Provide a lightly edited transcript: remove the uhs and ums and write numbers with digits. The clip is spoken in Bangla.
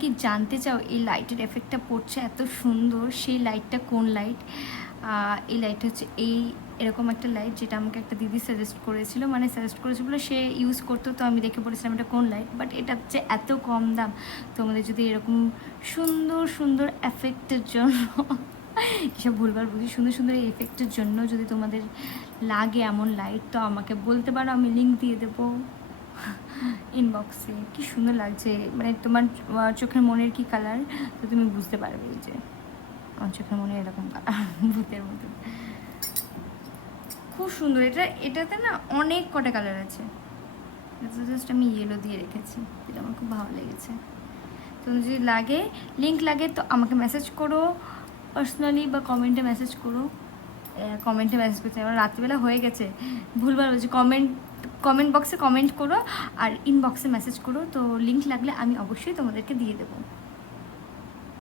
কি জানতে চাও এই লাইটের এফেক্টটা পড়ছে এত সুন্দর, সেই লাইটটা কোন লাইট? এই লাইটটা হচ্ছে এরকম একটা লাইট, যেটা আমাকে একটা দিদি সাজেস্ট করেছিল, মানে সাজেস্ট করেছিল বলে সে ইউজ করতো, তো আমি দেখে বলেছিলাম এটা কোন লাইট। বাট এটা হচ্ছে এত কম দাম, তোমাদের যদি এরকম সুন্দর সুন্দর এফেক্টের জন্য এসব ভুলবার বুঝি, সুন্দর সুন্দর এই এফেক্টের জন্য যদি তোমাদের লাগে এমন লাইট, তো আমাকে বলতে পারো, আমি লিঙ্ক দিয়ে দেবো ইনবক্সে। কি সুন্দর লাগছে, মানে তোমার চোখের মনের কি কালার, তো তুমি বুঝতে পারবে। এই যে আমার চোখের মনে এরকম কালার, ভূতের মতো, খুব সুন্দর। এটাতে না অনেক কটা কালার আছে, এটা জাস্ট আমি ইয়েলো দিয়ে রেখেছি, এটা আমার খুব ভালো লেগেছে। তো যদি লাগে, লিঙ্ক লাগে তো আমাকে মেসেজ করো পার্সোনালি, বা কমেন্টে মেসেজ করো। কমেন্টে মেসেজ করতে আমার রাত্রিবেলা হয়ে গেছে, ভুলবার বলছি। কমেন্ট বক্সে কমেন্ট করো আর ইনবক্সে মেসেজ করো, তো লিঙ্ক লাগলে আমি অবশ্যই তোমাদেরকে দিয়ে দেবো।